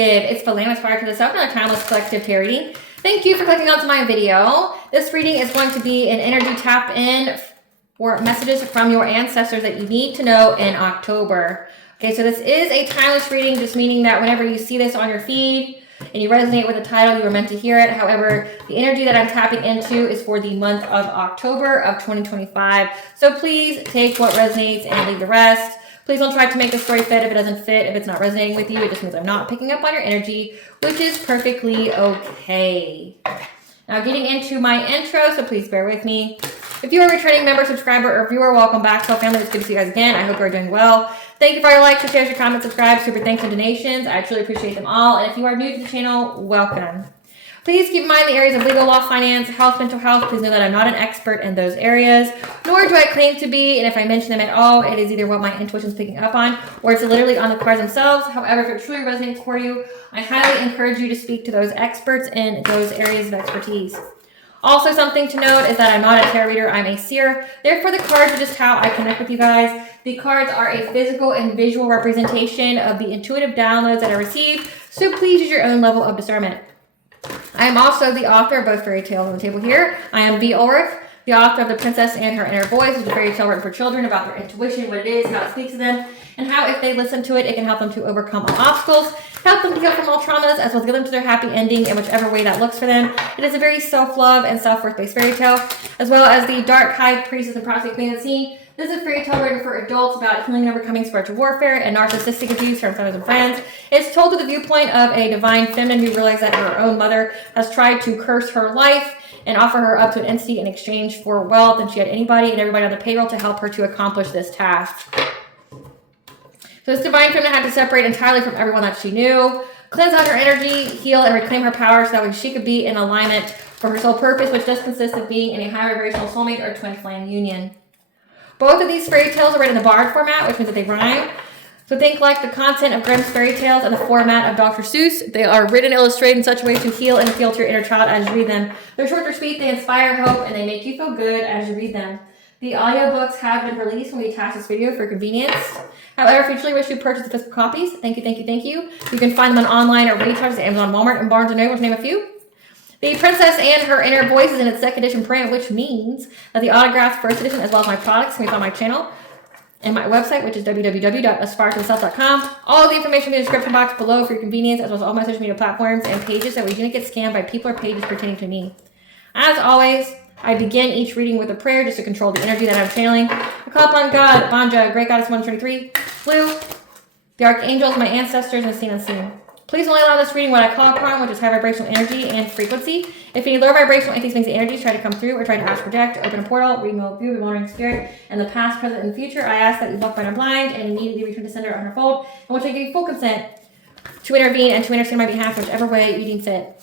Collective. It's Backfired to the Self, another timeless collective tarot reading. Thank you for clicking onto my video. This reading is going to be an energy tap in for messages from your ancestors that you need to know in October. Okay, so this is a timeless reading, just meaning that whenever you see this on your feed and you resonate with the title, you were meant to hear it. However, the energy that I'm tapping into is for the month of October of 2025. So please take what resonates and leave the rest. Please don't try to make the story fit if it doesn't fit, if it's not resonating with you. It just means I'm not picking up on your energy, which is perfectly okay. Now getting into my intro, so please bear with me. If you are a returning member, subscriber, or viewer, welcome back to our family. It's good to see you guys again. I hope you're doing well. Thank you for your likes, your shares, your comments, subscribe, super thanks, and donations. I truly appreciate them all. And if you are new to the channel, welcome. Please keep in mind the areas of legal, law, finance, health, mental health. Please know that I'm not an expert in those areas, nor do I claim to be. And if I mention them at all, it is either what my intuition is picking up on, or it's literally on the cards themselves. However, if it truly resonates for you, I highly encourage you to speak to those experts in those areas of expertise. Also, something to note is that I'm not a tarot reader, I'm a seer. Therefore, the cards are just how I connect with you guys. The cards are a physical and visual representation of the intuitive downloads that I received, so please use your own level of discernment. I am also the author of both fairy tales on the table here. I am V. Ulrich, the author of The Princess and Her Inner Voice, which is a fairy tale written for children about their intuition, what it is, how it speaks to them, and how if they listen to it, it can help them to overcome all obstacles, help them to heal from all traumas, as well as get them to their happy ending in whichever way that looks for them. It is a very self-love and self-worth-based fairy tale, as well as the Dark High Priestess and Prostitute Queen of the Scene. This is a fairy tale written for adults about healing and overcoming spiritual warfare and narcissistic abuse from family and friends. It's told through the viewpoint of a divine feminine who realized that her own mother has tried to curse her life and offer her up to an entity in exchange for wealth, and she had anybody and everybody on the payroll to help her to accomplish this task. So this divine feminine had to separate entirely from everyone that she knew, cleanse out her energy, heal, and reclaim her power so that way she could be in alignment for her sole purpose, which does consist of being in a high vibrational soulmate or twin flame union. Both of these fairy tales are written in the bard format, which means that they rhyme. So think like the content of Grimm's fairy tales and the format of Dr. Seuss. They are written and illustrated in such a way to heal and appeal to your inner child as you read them. They're short, they're sweet, they inspire hope, and they make you feel good as you read them. The audiobooks have been released when we attach this video for convenience. However, if you truly wish to purchase the physical copies, thank you, thank you, thank you. You can find them on online or recharges at Amazon, Walmart, and Barnes & Noble, to name a few. The Princess and Her Inner Voice is in its second edition print, which means that the autographed first edition, as well as my products, can be found on my channel and my website, which is www.aspiraltotheself.com. All the information in the description box below for your convenience, as well as all my social media platforms and pages, that way you don't get scammed by people or pages pertaining to me. As always, I begin each reading with a prayer just to control the energy that I'm channeling. I call upon God, Banja, Great Goddess 123, Blue, the Archangels, my ancestors, and seen unseen. Please only allow this reading what I call upon, which is high vibrational energy and frequency. If any low vibrational entities, things, energies try to come through or try to astral project, open a portal, remove view, wandering spirit, and the past, present, and future, I ask that you block, bind, or blind, and immediately return to sender or unfold, in which I give you full consent to intervene and to intercede on my behalf, whichever way you deem fit.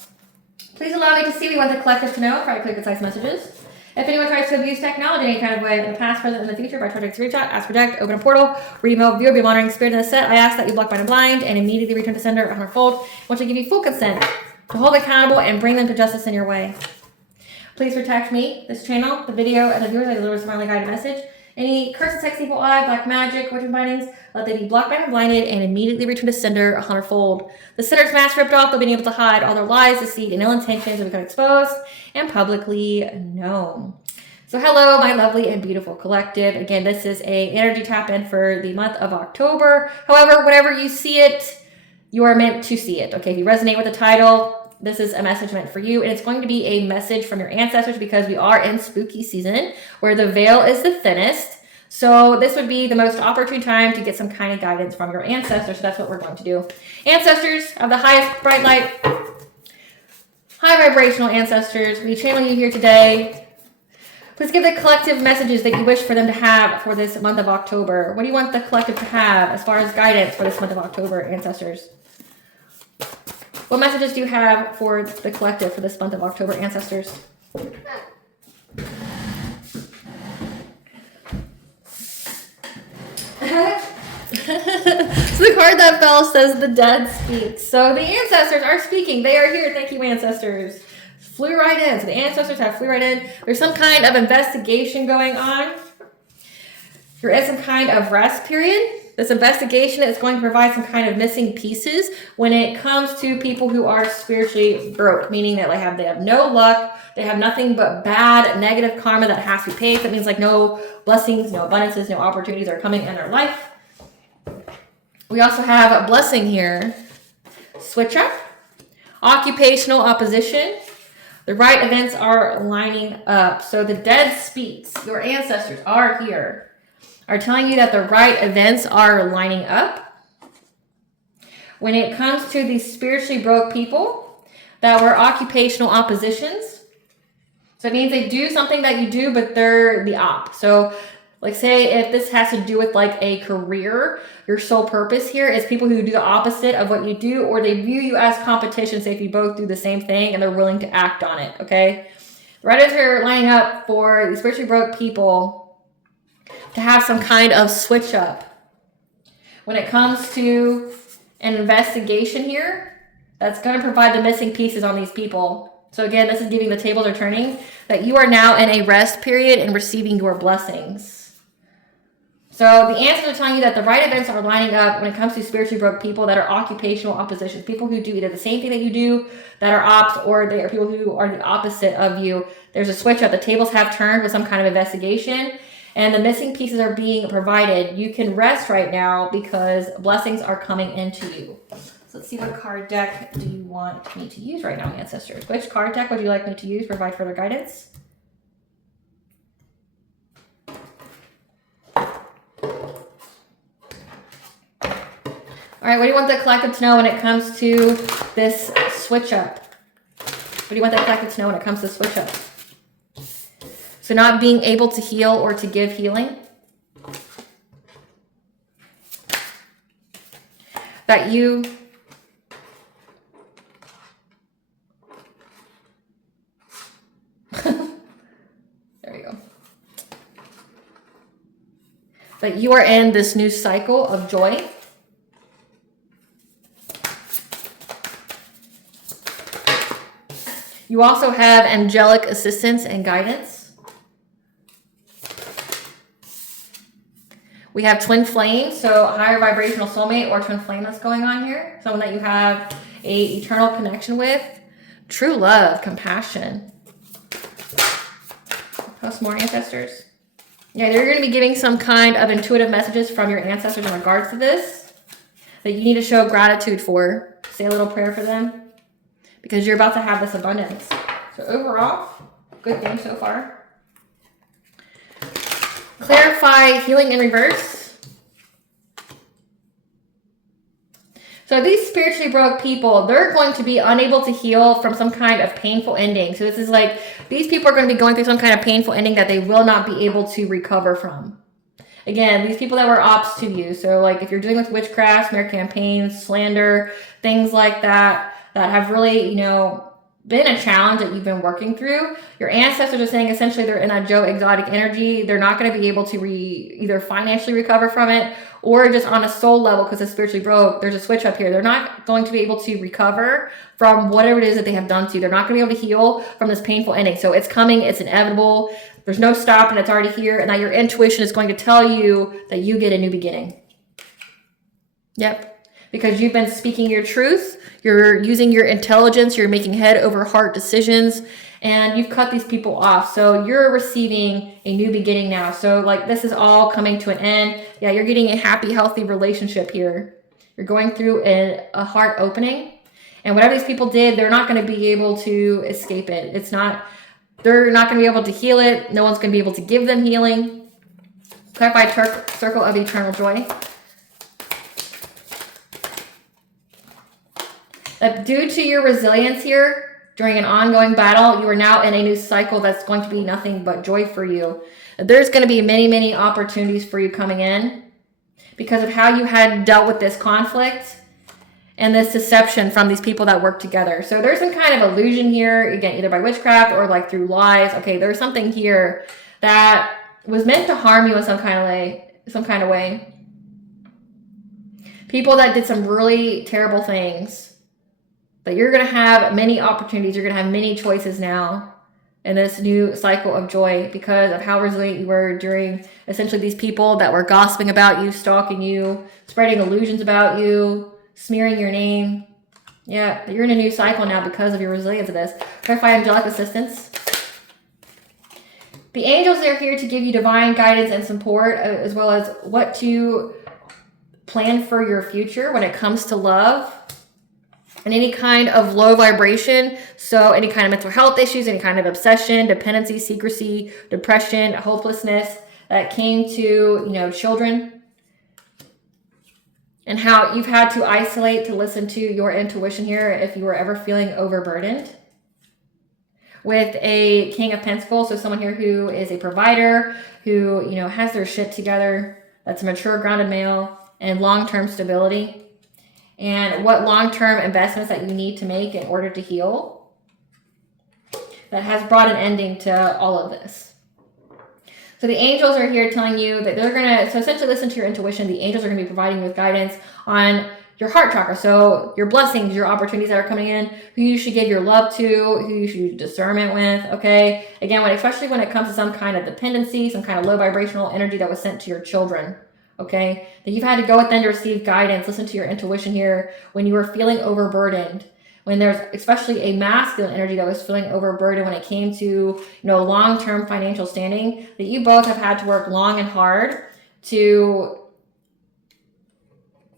Please allow me to see what you want the collective to know, for clear, concise messages. If anyone tries to abuse technology in any kind of way in the past, present, and the future by trying to screenshot, ask, project, open a portal, remote, view, or be monitoring spirit in the set, I ask that you block, bind, and blind, and immediately return to sender or unfold, which I give you full consent to hold accountable and bring them to justice in your way. Please protect me, this channel, the video, and the viewers. I deliver a divinely guided message. Any curses, sex, evil eye, black magic, witch bindings, let they be blocked, bound, and blinded, and immediately return to sender a hundredfold. The sinner's mask ripped off, they'll be able to hide all their lies, deceit, and ill intentions will become exposed and publicly known. So hello, my lovely and beautiful collective. Again, this is a energy tap in for the month of October. However, whenever you see it, you are meant to see it. Okay, if you resonate with the title, this is a message meant for you, and it's going to be a message from your ancestors because we are in spooky season where the veil is the thinnest. So this would be the most opportune time to get some kind of guidance from your ancestors. So that's what we're going to do. Ancestors of the highest bright light, high vibrational ancestors, we channel you here today. Please give the collective messages that you wish for them to have for this month of October. What do you want the collective to have as far as guidance for this month of October, ancestors? What messages do you have for the collective for this month of October, ancestors? So the card that fell says the dead speak. So the ancestors are speaking. They are here. Thank you, ancestors. Flew right in. So the ancestors have flew right in. There's some kind of investigation going on. You're in some kind of rest period. This investigation is going to provide some kind of missing pieces when it comes to people who are spiritually broke, meaning that they have no luck, they have nothing but bad, negative karma that has to be paid. That means like no blessings, no abundances, no opportunities are coming in their life. We also have a blessing here. Switch up. Occupational opposition. The right events are lining up. So the dead speaks. Your ancestors are here. Are telling you that the right events are lining up. When it comes to these spiritually broke people that were occupational oppositions. So it means they do something that you do, but they're the op. So like say if this has to do with like a career, your sole purpose here is people who do the opposite of what you do, or they view you as competition. Say if you both do the same thing and they're willing to act on it, okay? The writers are lining up for the spiritually broke people to have some kind of switch up. When it comes to an investigation here, that's going to provide the missing pieces on these people. So again, this is giving the tables are turning, that you are now in a rest period and receiving your blessings. So the answers are telling you that the right events are lining up when it comes to spiritually broke people that are occupational oppositions, people who do either the same thing that you do, that are ops, or they are people who are the opposite of you. There's a switch up. The tables have turned with some kind of investigation, and the missing pieces are being provided. You can rest right now because blessings are coming into you. So let's see, what card deck do you want me to use right now, ancestors? Which card deck would you like me to use to provide further guidance? All right, what do you want the collective to know when it comes to this switch up? What do you want the collective to know when it comes to switch up? So not being able to heal or to give healing. That you there you go. That you are in this new cycle of joy. You also have angelic assistance and guidance. We have twin flame, so higher vibrational soulmate or twin flame that's going on here. Someone that you have a eternal connection with. True love, compassion. Post more ancestors. Yeah, they're going to be giving some kind of intuitive messages from your ancestors in regards to this that you need to show gratitude for. Say a little prayer for them, because you're about to have this abundance. So overall, good thing so far. Clarify healing in reverse. So these spiritually broke people, they're going to be unable to heal from some kind of painful ending. So this is like, these people are going to be going through some kind of painful ending that they will not be able to recover from. Again, these people that were ops to you. So like if you're dealing with witchcraft, smear campaigns, slander, things like that, that have really, been a challenge that you've been working through. Your ancestors are saying essentially they're in that Joe Exotic energy. They're not going to be able to either financially recover from it or just on a soul level, because it's spiritually broke. There's a switch up here. They're not going to be able to recover from whatever it is that they have done to you. They're not going to be able to heal from this painful ending. So it's coming. It's inevitable. There's no stopping. It's already here. And now your intuition is going to tell you that you get a new beginning. Yep. Because you've been speaking your truth, you're using your intelligence, you're making head over heart decisions, and you've cut these people off. So you're receiving a new beginning now. So like this is all coming to an end. Yeah, you're getting a happy, healthy relationship here. You're going through a heart opening. And whatever these people did, they're not going to be able to escape it. They're not going to be able to heal it. No one's going to be able to give them healing. Clarify circle of eternal joy. Due to your resilience here during an ongoing battle, you are now in a new cycle that's going to be nothing but joy for you. There's going to be many, many opportunities for you coming in because of how you had dealt with this conflict and this deception from these people that work together. So there's some kind of illusion here, again, either by witchcraft or like through lies. Okay, there's something here that was meant to harm you in some kind of way. People that did some really terrible things. But you're going to have many opportunities. You're going to have many choices now. in this new cycle of joy because of how resilient you were during essentially these people that were gossiping about you, stalking you, spreading illusions about you, smearing your name. Yeah, you're in a new cycle now because of your resilience of this. Clarify angelic assistance. The angels are here to give you divine guidance and support, as well as what to plan for your future when it comes to love and any kind of low vibration. So any kind of mental health issues, any kind of obsession, dependency, secrecy, depression, hopelessness that came to, children, and how you've had to isolate to listen to your intuition here if you were ever feeling overburdened. With a King of Pentacles, so someone here who is a provider, who, has their shit together, that's a mature, grounded male, and long-term stability. And what long-term investments that you need to make in order to heal. That has brought an ending to all of this. So the angels are here telling you that they're going to, so essentially listen to your intuition. The angels are going to be providing you with guidance on your heart chakra. So your blessings, your opportunities that are coming in, who you should give your love to, who you should do discernment with, okay? Again, especially when it comes to some kind of dependency, some kind of low vibrational energy that was sent to your children, okay? That you've had to go with them to receive guidance, listen to your intuition here when you were feeling overburdened. When there's especially a masculine energy that was feeling overburdened when it came to, long-term financial standing, that you both have had to work long and hard to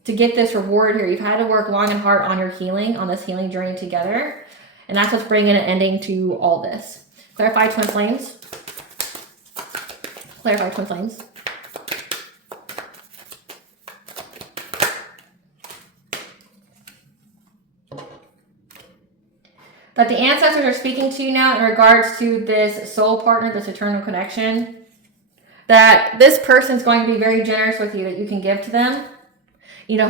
get this reward here. You've had to work long and hard on your healing, on this healing journey together. And that's what's bringing an ending to all this. Clarify twin flames. Clarify twin flames. But the ancestors are speaking to you now in regards to this soul partner, this eternal connection. That this person's going to be very generous with you, that you can give to them.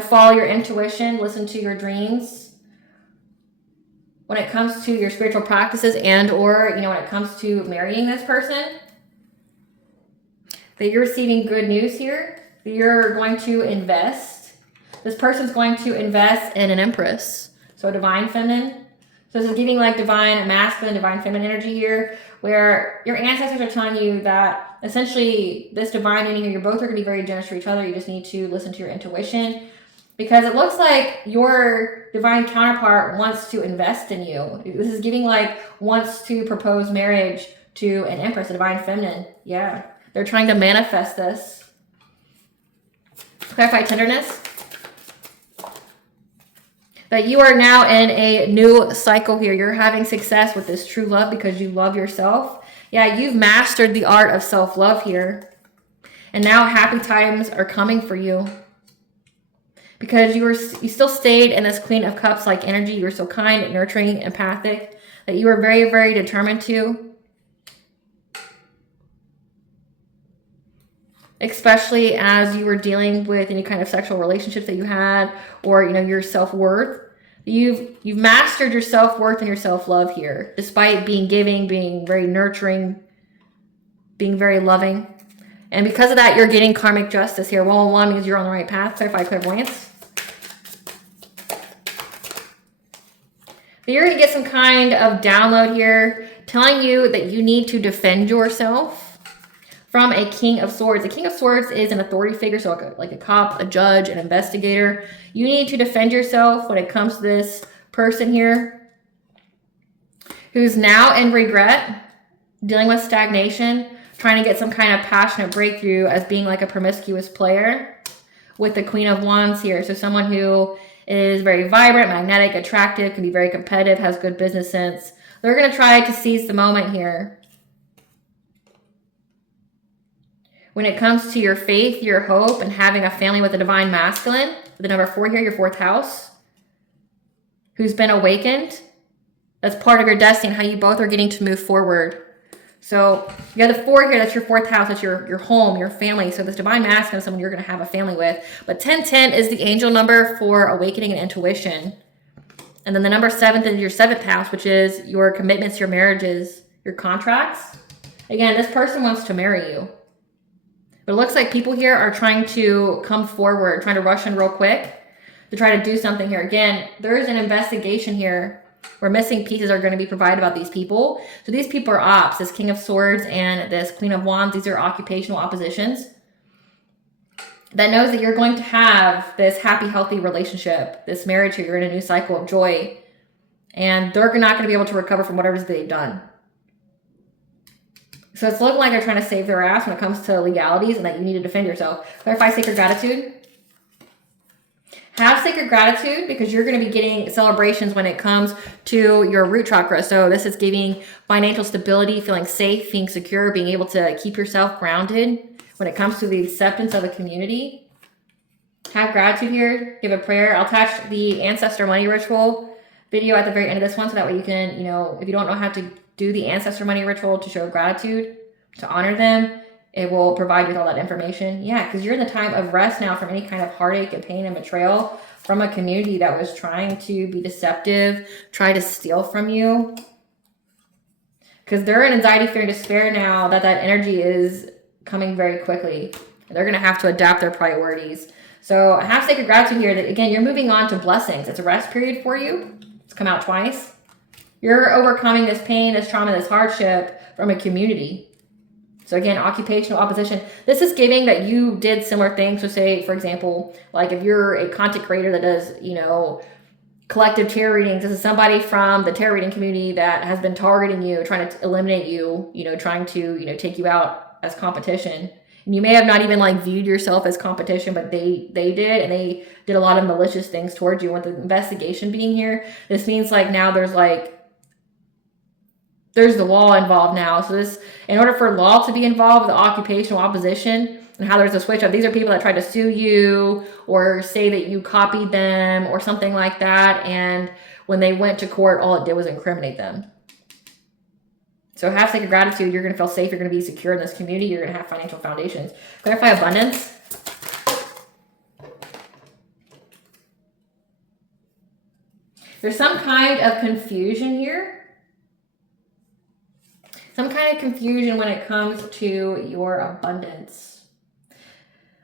Follow your intuition, listen to your dreams. When it comes to your spiritual practices and or, when it comes to marrying this person. That you're receiving good news here. That you're going to invest. This person's going to invest in an empress. So divine feminine. So this is giving like divine masculine, divine feminine energy here, where your ancestors are telling you that essentially this divine union here, you're both are going to be very generous for each other. You just need to listen to your intuition, because it looks like your divine counterpart wants to invest in you. This is giving like wants to propose marriage to an empress, a divine feminine. Yeah, they're trying to manifest this. Clarify tenderness. That you are now in a new cycle here. You're having success with this true love because you love yourself. Yeah, you've mastered the art of self-love here. And now happy times are coming for you. Because you still stayed in this Queen of Cups like energy. You were so kind, nurturing, empathic. That you were very, very determined to. Especially as you were dealing with any kind of sexual relationships that you had, or your self-worth. You've mastered your self-worth and your self-love here, despite being giving, being very nurturing, being very loving. And because of that, you're getting karmic justice here. 111 means you're on the right path. Clarify clairvoyance. But you're going to get some kind of download here telling you that you need to defend yourself from a King of Swords. The King of Swords is an authority figure, so like a cop, a judge, an investigator. You need to defend yourself when it comes to this person here who's now in regret, dealing with stagnation, trying to get some kind of passionate breakthrough as being like a promiscuous player with the Queen of Wands here. So someone who is very vibrant, magnetic, attractive, can be very competitive, has good business sense. They're going to try to seize the moment here. When it comes to your faith, your hope, and having a family with a divine masculine, with the number 4 here, your 4th house, who's been awakened, that's part of your destiny and how you both are getting to move forward. So you got the 4 here, that's your 4th house, that's your home, your family. So this divine masculine is someone you're going to have a family with. But 1010 is the angel number for awakening and intuition. And then the number 7 is your 7th house, which is your commitments, your marriages, your contracts. Again, this person wants to marry you. But it looks like people here are trying to come forward, trying to rush in real quick to try to do something here. Again, there is an investigation here where missing pieces are going to be provided about these people. So these people are ops, this King of Swords and this Queen of Wands. These are occupational oppositions that knows that you're going to have this happy, healthy relationship, this marriage here. You're in a new cycle of joy, and they're not going to be able to recover from whatever they've done. So it's looking like they're trying to save their ass when it comes to legalities and that you need to defend yourself. Clarify sacred gratitude. Have sacred gratitude because you're going to be getting celebrations when it comes to your root chakra. So this is giving financial stability, feeling safe, being secure, being able to keep yourself grounded when it comes to the acceptance of a community. Have gratitude here. Give a prayer. I'll attach the ancestor money ritual video at the very end of this one, so that way you can, if you don't know how to do the ancestor money ritual to show gratitude, to honor them, it will provide you with all that information. Yeah, because you're in the time of rest now from any kind of heartache and pain and betrayal from a community that was trying to be deceptive, try to steal from you. Because they're in anxiety, fear, and despair now that energy is coming very quickly. And they're going to have to adapt their priorities. So have sacred gratitude here that, again, you're moving on to blessings. It's a rest period for you. It's come out twice. You're overcoming this pain, this trauma, this hardship from a community. So again, occupational opposition. This is giving that you did similar things. So say, for example, like if you're a content creator that does, collective tarot readings, this is somebody from the tarot reading community that has been targeting you, trying to eliminate you, trying to, take you out as competition. And you may have not even viewed yourself as competition, but they did, and they did a lot of malicious things towards you. With the investigation being here, this means now there's the law involved now. So this, in order for law to be involved with the occupational opposition and how there's a switch up, these are people that tried to sue you or say that you copied them or something like that. And when they went to court, all it did was incriminate them. So have sacred gratitude. You're going to feel safe. You're going to be secure in this community. You're going to have financial foundations. Clarify abundance. There's some kind of confusion here. Some kind of confusion when it comes to your abundance.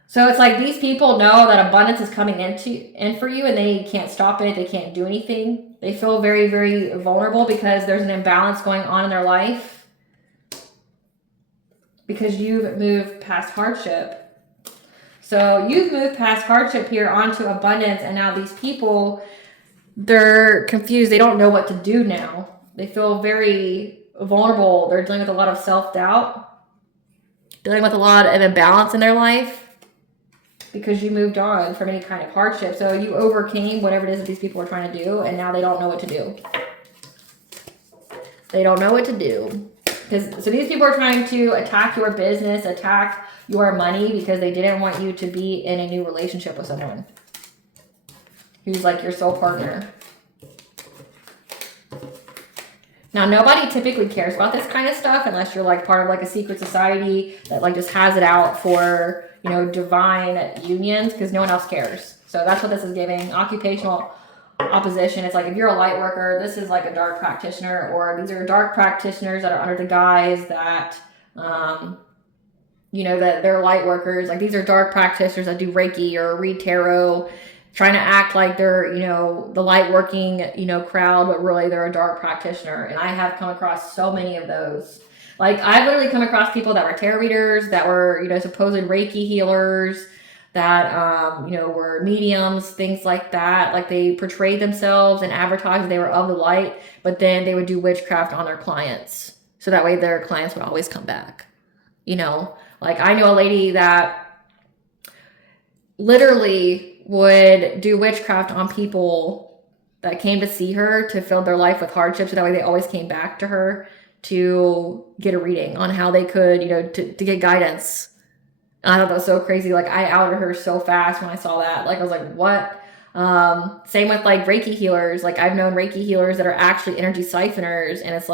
So it's like these people know that abundance is coming in for you, and they can't stop it. They can't do anything. They feel very, very vulnerable because there's an imbalance going on in their life. Because you've moved past hardship. So you've moved past hardship here onto abundance, and now these people, they're confused. They don't know what to do now. They feel very vulnerable. They're dealing with a lot of self-doubt, dealing with a lot of imbalance in their life because you moved on from any kind of hardship. So you overcame whatever it is that these people are trying to do, and now they don't know what to do. They don't know what to do. So these people are trying to attack your business, attack your money, because they didn't want you to be in a new relationship with someone who's your sole partner. Now, nobody typically cares about this kind of stuff unless you're part of a secret society that just has it out for, divine unions, because no one else cares. So that's what this is giving. Occupational opposition. It's if you're a light worker, this is a dark practitioner, or these are dark practitioners that are under the guise that, that they're light workers. These are dark practitioners that do Reiki or read tarot, trying to act like they're, the light working, crowd, but really they're a dark practitioner. And I have come across so many of those. I've literally come across people that were tarot readers, that were, supposed Reiki healers, that, were mediums, things like that. They portrayed themselves and advertised they were of the light, but then they would do witchcraft on their clients. So that way their clients would always come back. I know a lady that literally would do witchcraft on people that came to see her to fill their life with hardship. So that way they always came back to her to get a reading on how they could, to get guidance. And I thought that was so crazy. I outed her so fast when I saw that. I was like, what? Same with Reiki healers. I've known Reiki healers that are actually energy siphoners. And it's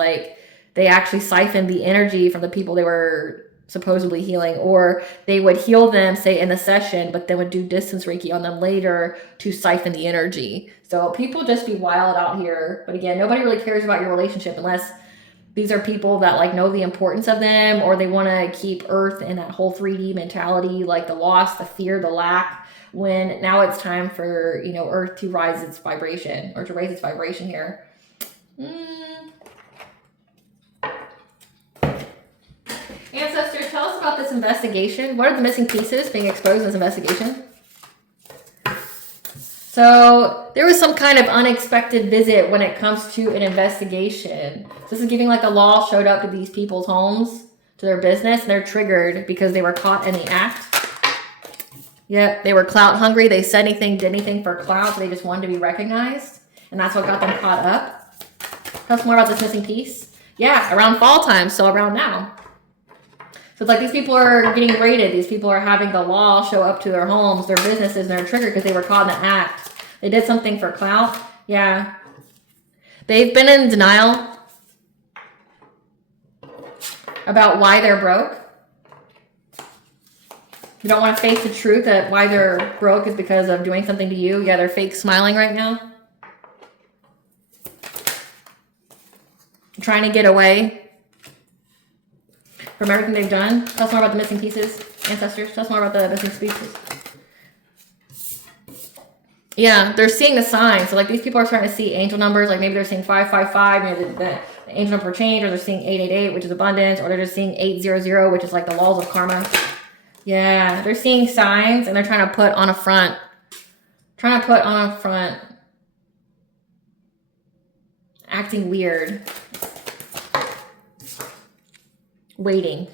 they actually siphon the energy from the people they were supposedly healing, or they would heal them, say, in the session, but then would do distance Reiki on them later to siphon the energy. So people just be wild out here. But again, nobody really cares about your relationship unless these are people that know the importance of them, or they want to keep Earth in that whole 3D mentality, the loss, the fear, the lack, when now it's time for, Earth to rise its vibration, or to raise its vibration here. Ancestor, tell us about this investigation. What are the missing pieces being exposed in this investigation? So there was some kind of unexpected visit when it comes to an investigation. So this is giving like the law showed up to these people's homes, to their business, and they're triggered because they were caught in the act. Yep, they were clout hungry. They said anything, did anything for clout, so they just wanted to be recognized. And that's what got them caught up. Tell us more about this missing piece. Yeah, around fall time, so around now. So it's like these people are getting raided. These people are having the law show up to their homes, their businesses, and they're triggered because they were caught in the act. They did something for clout. Yeah. They've been in denial about why they're broke. You don't want to face the truth that why they're broke is because of doing something to you. Yeah, they're fake smiling right now. Trying to get away from everything they've done. Tell us more about the missing pieces, ancestors. Tell us more about the missing pieces. Yeah, they're seeing the signs. So like these people are starting to see angel numbers. Like maybe they're seeing 555, you know, the angel number change, or they're seeing 888, which is abundance, or they're just seeing 800, which is like the laws of karma. Yeah, they're seeing signs and they're trying to put on a front. Acting weird. Waiting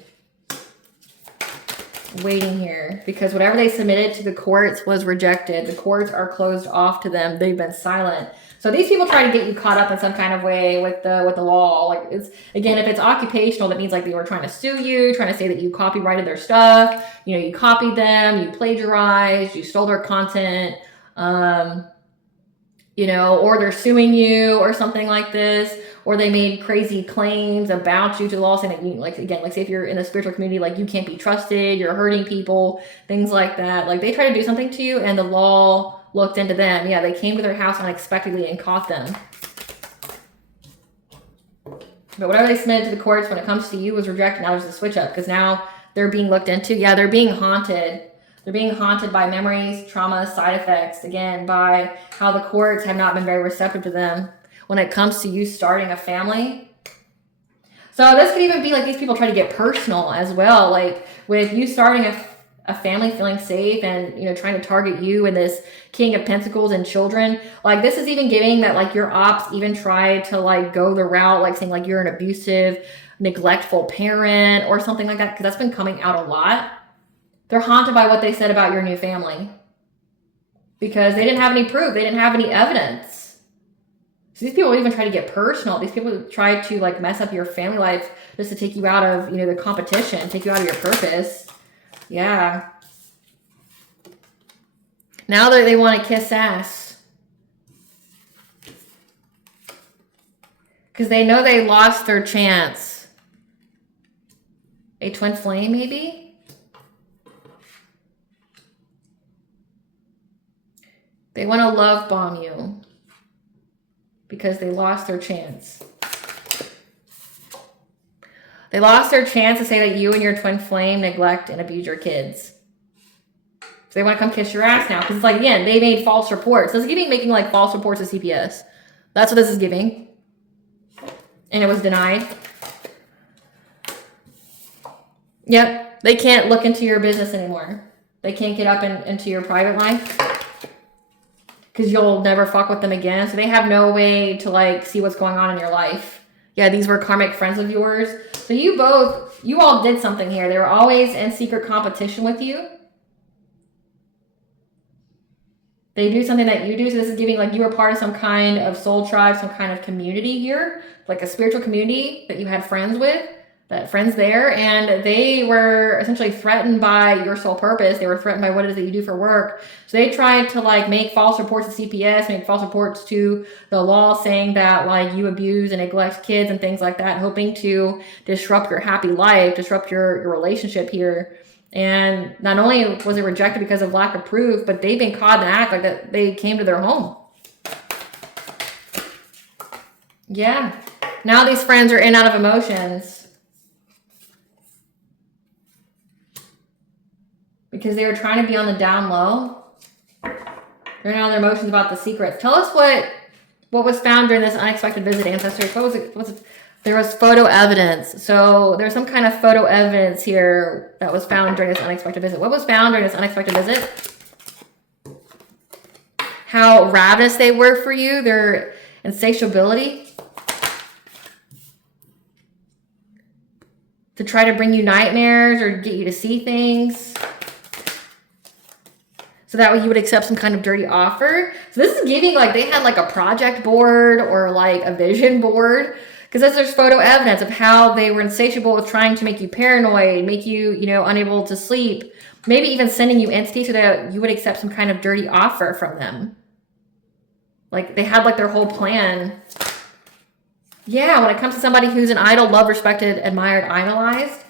here because whatever they submitted to the courts was rejected. The courts are closed off to them. They've been silent. So these people try to get you caught up in some kind of way with the law. Like it's, again, if it's occupational, that means like they were trying to sue you, trying to say that you copyrighted their stuff. You know, you copied them, you plagiarized, you stole their content, you know, or they're suing you or something like this, or they made crazy claims about you to the law saying that you, like, again, like say if you're in the spiritual community, like you can't be trusted, you're hurting people, things like that. Like they try to do something to you and the law looked into them. Yeah, they came to their house unexpectedly and caught them. But whatever they submitted to the courts when it comes to you was rejected. Now there's a switch up because now they're being looked into. Yeah, they're being haunted. They're being haunted by memories, trauma, side effects, again, by how the courts have not been very receptive to them when it comes to you starting a family. So this could even be like these people try to get personal as well, like with you starting a family, feeling safe and, you know, trying to target you and this King of Pentacles and children. Like this is even giving that like your ops even try to like go the route, like saying like you're an abusive, neglectful parent or something like that, because that's been coming out a lot. They're haunted by what they said about your new family because they didn't have any proof. They didn't have any evidence. So these people even try to get personal. These people try to like mess up your family life just to take you out of, you know, the competition, take you out of your purpose. Yeah. Now that they want to kiss ass because they know they lost their chance. A twin flame, maybe? They want to love bomb you because they lost their chance. They lost their chance to say that you and your twin flame neglect and abuse your kids. So they want to come kiss your ass now because it's like, again, they made false reports. This is giving making like false reports to CPS. That's what this is giving. And it was denied. Yep. They can't look into your business anymore. They can't get up into your private life because you'll never fuck with them again. So they have no way to like see what's going on in your life. Yeah, these were karmic friends of yours. So you all did something here. They were always in secret competition with you. They do something that you do. So this is giving like you were part of some kind of soul tribe, some kind of community here, like a spiritual community that you had friends with, there. And they were essentially threatened by your soul purpose. They were threatened by what it is that you do for work. So they tried to like make false reports to CPS, make false reports to the law saying that like you abuse and neglect kids and things like that, hoping to disrupt your happy life, disrupt your relationship here. And not only was it rejected because of lack of proof, but they've been caught in the act like that they came to their home. Yeah. Now these friends are in and out of emotions because they were trying to be on the down low. They're in out of their emotions about the secrets. Tell us what What was found during this unexpected visit, ancestors? There was photo evidence. So there's some kind of photo evidence here that was found during this unexpected visit. What was found during this unexpected visit? How ravenous they were for you, their insatiability to try to bring you nightmares or get you to see things. So that way you would accept some kind of dirty offer. So this is giving like they had like a project board or like a vision board, because there's photo evidence of how they were insatiable with trying to make you paranoid, make you, you know, unable to sleep, maybe even sending you entities so that you would accept some kind of dirty offer from them. Like they had like their whole plan. Yeah, when it comes to somebody who's an idol, loved, respected, admired, idolized,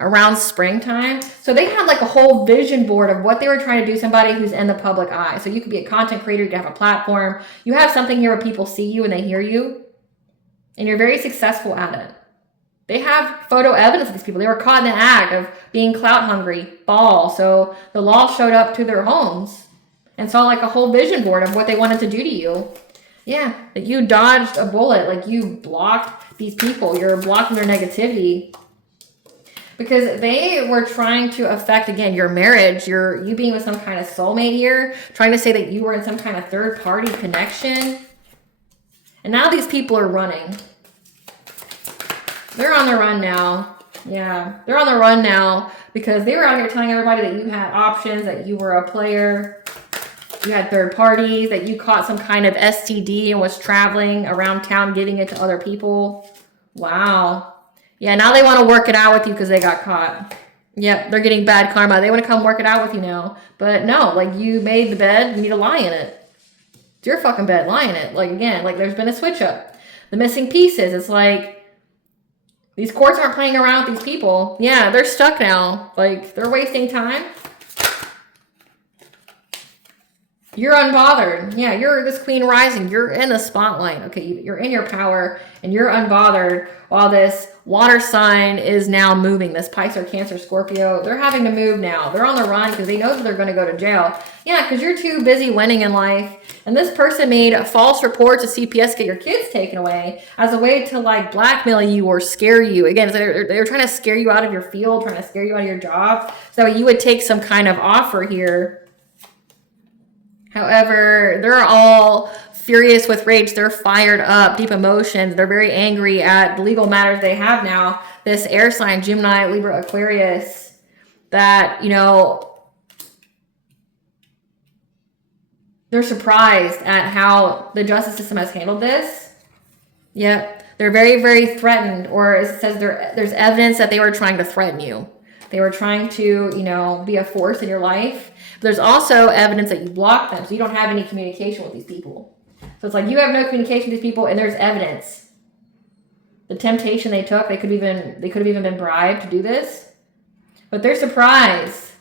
around springtime. So they had like a whole vision board of what they were trying to do, somebody who's in the public eye. So you could be a content creator, you could have a platform, you have something here where people see you and they hear you, and you're very successful at it. They have photo evidence of these people. They were caught in the act of being clout hungry, so the law showed up to their homes and saw like a whole vision board of what they wanted to do to you. Yeah, like you dodged a bullet, like you blocked these people, you're blocking their negativity. Because they were trying to affect, again, your marriage, you being with some kind of soulmate here, trying to say that you were in some kind of third-party connection. And now these people are running. They're on the run now. Yeah, they're on the run now because they were out here telling everybody that you had options, that you were a player, you had third parties, that you caught some kind of STD and was traveling around town giving it to other people. Wow. Yeah, now they want to work it out with you because they got caught. Yep, they're getting bad karma. They want to come work it out with you now. But no, like you made the bed, you need to lie in it. It's your fucking bed, lie in it. Like again, like there's been a switch up. The missing pieces, it's like these courts aren't playing around with these people. Yeah, they're stuck now. Like they're wasting time. You're unbothered. Yeah, you're this queen rising. You're in the spotlight. Okay, you're in your power and you're unbothered while this water sign is now moving. This Pisces, Cancer, Scorpio, they're having to move now. They're on the run because they know that they're going to go to jail. Yeah, because you're too busy winning in life. And this person made false reports to CPS to get your kids taken away as a way to like blackmail you or scare you. Again, they're trying to scare you out of your field, trying to scare you out of your job. So you would take some kind of offer here. However, they're all furious with rage. They're fired up, deep emotions. They're very angry at the legal matters they have now. This air sign, Gemini, Libra, Aquarius, that, you know, they're surprised at how the justice system has handled this. Yep. They're very, very threatened, or it says there's evidence that they were trying to threaten you. They were trying to, you know, be a force in your life. But there's also evidence that you blocked them, so you don't have any communication with these people. So it's like you have no communication with these people, and there's evidence. The temptation they took, they could have even been bribed to do this. But they're surprised.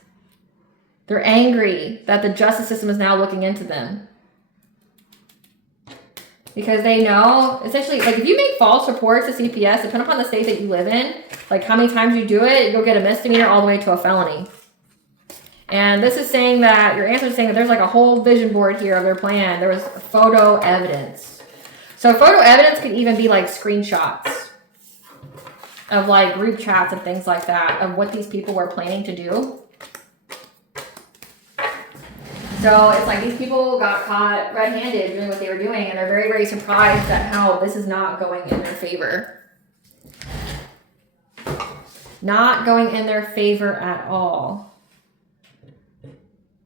They're angry that the justice system is now looking into them. Because they know, essentially, like if you make false reports to CPS, depending upon the state that you live in, like how many times you do it, you'll get a misdemeanor all the way to a felony. And this is saying that, your answer is saying that there's like a whole vision board here of their plan. There was photo evidence. So photo evidence could even be like screenshots of like group chats and things like that of what these people were planning to do. So it's like these people got caught red-handed doing what they were doing, and they're very, very surprised at how this is not going in their favor. Not going in their favor at all.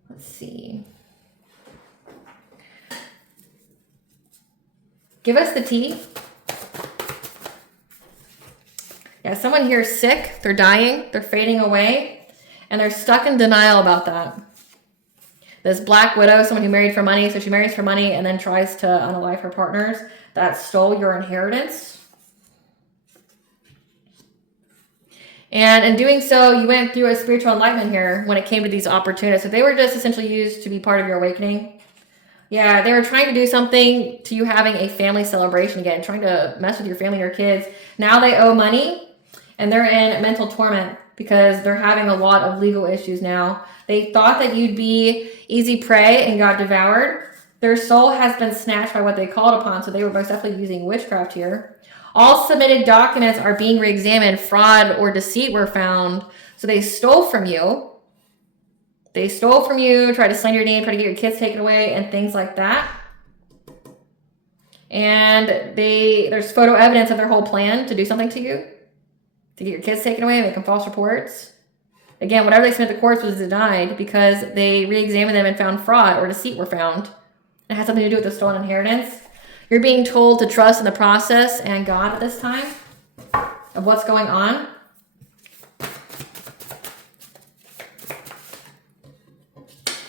Let's see. Give us the tea. Yeah, someone here is sick, they're dying, they're fading away, and they're stuck in denial about that. This black widow, someone who married for money, so she marries for money and then tries to unalive her partners that stole your inheritance. And in doing so, you went through a spiritual enlightenment here when it came to these opportunities. So they were just essentially used to be part of your awakening. Yeah, they were trying to do something to you having a family celebration again, trying to mess with your family, your kids. Now they owe money and they're in mental torment because they're having a lot of legal issues now. They thought that you'd be easy prey and got devoured. Their soul has been snatched by what they called upon, so they were most definitely using witchcraft here. All submitted documents are being re-examined. Fraud or deceit were found. So they stole from you. They stole from you, tried to slander your name, tried to get your kids taken away, and things like that. And there's photo evidence of their whole plan to do something to you, to get your kids taken away, making false reports. Again, whatever they submitted to courts was denied because they re-examined them and found fraud or deceit were found. It has something to do with the stolen inheritance. You're being told to trust in the process and God at this time of what's going on.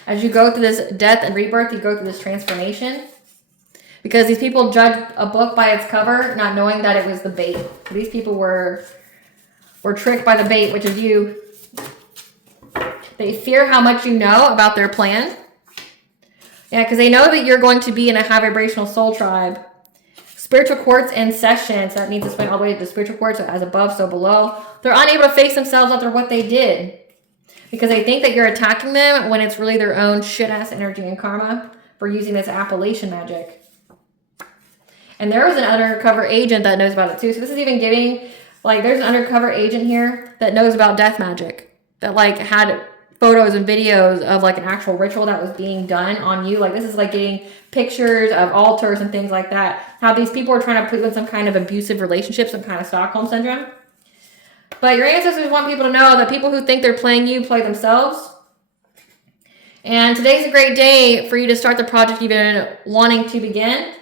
As you go through this death and rebirth, you go through this transformation. Because these people judge a book by its cover, not knowing that it was the bait. These people were tricked by the bait, which is you. They fear how much you know about their plan. Yeah, because they know that you're going to be in a high vibrational soul tribe. Spiritual courts and sessions, that means it's went all the way to the spiritual courts, so as above, so below. They're unable to face themselves after what they did. Because they think that you're attacking them when it's really their own shit-ass energy and karma for using this appellation magic. And there was an undercover agent that knows about it too. So this is even giving, like, there's an undercover agent here that knows about death magic. That, like, had photos and videos of, like, an actual ritual that was being done on you. Like, this is, like, getting pictures of altars and things like that. How these people are trying to put you in some kind of abusive relationship, some kind of Stockholm syndrome. But your ancestors want people to know that people who think they're playing you play themselves. And today's a great day for you to start the project you've been wanting to begin,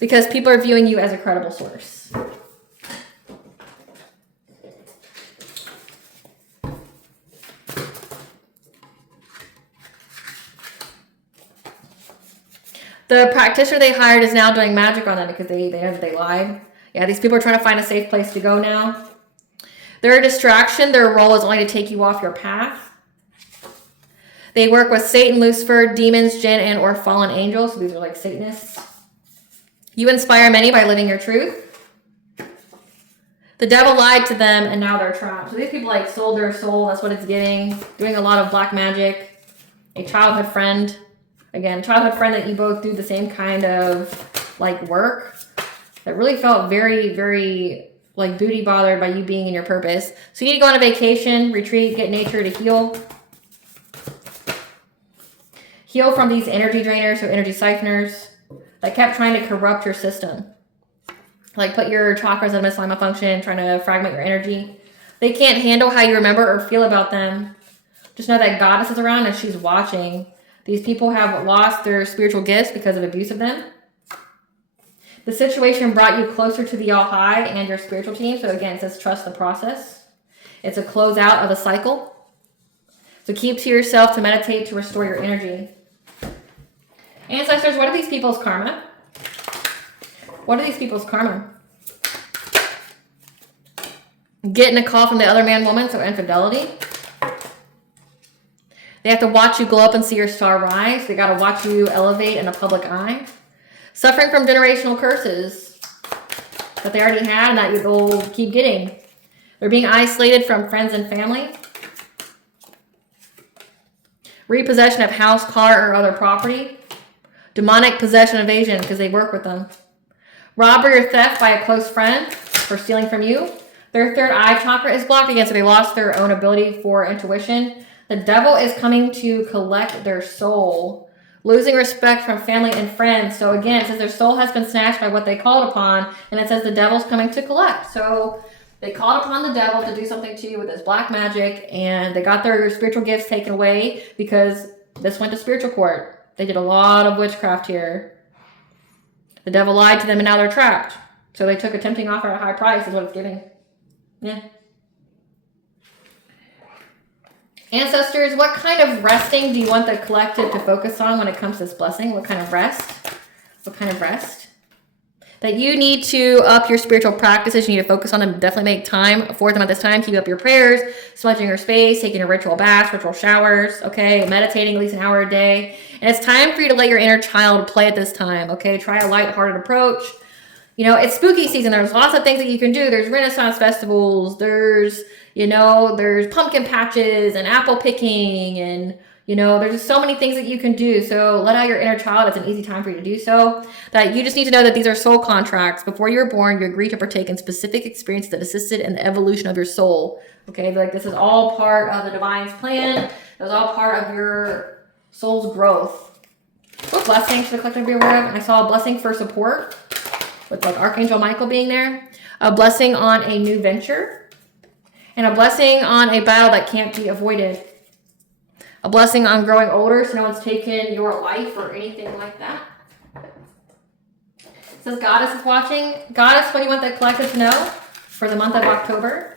because people are viewing you as a credible source. The practitioner they hired is now doing magic on them because they know that they lied. Yeah, these people are trying to find a safe place to go now. They're a distraction. Their role is only to take you off your path. They work with Satan, Lucifer, demons, jinn, and or fallen angels. So these are like Satanists. You inspire many by living your truth. The devil lied to them and now they're trapped. So these people like sold their soul. That's what it's giving. Doing a lot of black magic. A childhood friend. Again, childhood friend that you both do the same kind of like work. That really felt very, very like booty bothered by you being in your purpose. So you need to go on a vacation, retreat, get nature to heal. Heal from these energy drainers, so energy siphoners that kept trying to corrupt your system. Like put your chakras out of misalignment function, trying to fragment your energy. They can't handle how you remember or feel about them. Just know that Goddess is around and she's watching. These people have lost their spiritual gifts because of abuse of them. The situation brought you closer to the All-High and your spiritual team. So again, it says trust the process. It's a closeout of a cycle. So keep to yourself to meditate to restore your energy. Ancestors, what are these people's karma? What are these people's karma? Getting a call from the other man, woman, so infidelity. They have to watch you glow up and see your star rise. They got to watch you elevate in the public eye. Suffering from generational curses that they already had and that you'll keep getting. They're being isolated from friends and family. Repossession of house, car, or other property. Demonic possession evasion because they work with them. Robbery or theft by a close friend for stealing from you. Their third eye chakra is blocked again, so they lost their own ability for intuition. The devil is coming to collect their soul. Losing respect from family and friends. So again, it says their soul has been snatched by what they called upon. And it says the devil's coming to collect. So they called upon the devil to do something to you with this black magic. And they got their spiritual gifts taken away because this went to spiritual court. They did a lot of witchcraft here. The devil lied to them and now they're trapped. So they took a tempting offer at a high price is what it's giving. Yeah. Ancestors, what kind of resting do you want the collective to focus on when it comes to this blessing? What kind of rest? What kind of rest? That you need to up your spiritual practices. You need to focus on them. Definitely make time for them at this time. Keep up your prayers, smudging your space, taking a ritual bath, ritual showers, okay? Meditating at least an hour a day. And it's time for you to let your inner child play at this time, okay? Try a lighthearted approach. You know, it's spooky season. There's lots of things that you can do. There's Renaissance festivals. There's pumpkin patches and apple picking and, You know, there's just so many things that you can do. So let out your inner child. It's an easy time for you to do so. That you just need to know that these are soul contracts. Before you were born, you agreed to partake in specific experiences that assisted in the evolution of your soul. Okay, like this is all part of the divine's plan. It was all part of your soul's growth. What blessings should the collective be aware of? I saw a blessing for support with like Archangel Michael being there. A blessing on a new venture. And a blessing on a battle that can't be avoided. A blessing on growing older so no one's taken your life or anything like that. It says Goddess is watching. Goddess, what do you want the collective to know for the month of October?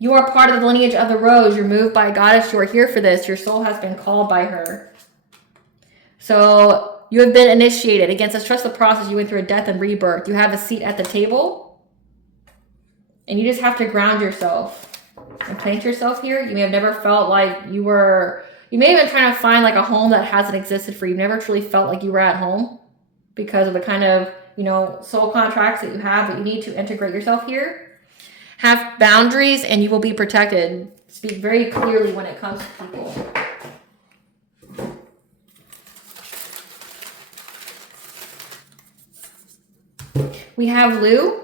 You are part of the lineage of the rose. You're moved by Goddess. You are here for this. Your soul has been called by her. So you have been initiated. Again, it says trust the process. You went through a death and rebirth. You have a seat at the table. And you just have to ground yourself and plant yourself here. You may have never felt like you may have been trying to find like a home that hasn't existed for you. You never truly felt like you were at home because of the kind of, you know, soul contracts that you have, but you need to integrate yourself here. Have boundaries and you will be protected. Speak very clearly when it comes to people. We have Lu,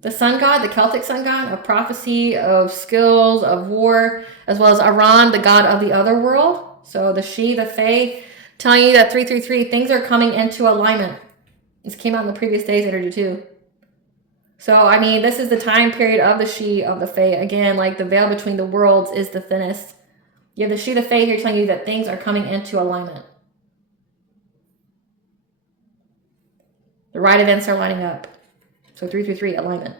the sun god, the Celtic sun god of prophecy, of skills, of war, as well as Aran, the god of the other world. So the she, the fae, telling you that 333, things are coming into alignment. This came out in the previous day's energy too. So, I mean, this is the time period of the she, of the fae. Again, like the veil between the worlds is the thinnest. You have the she, the fae here telling you that things are coming into alignment. The right events are lining up. So 333, alignment.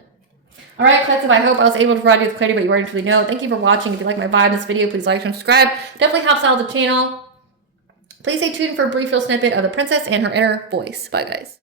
All right, collective, I hope I was able to provide you with clarity what you already truly know. Thank you for watching. If you like my vibe in this video, please like and subscribe. Definitely helps out the channel. Please stay tuned for a brief little snippet of the princess and her inner voice. Bye, guys.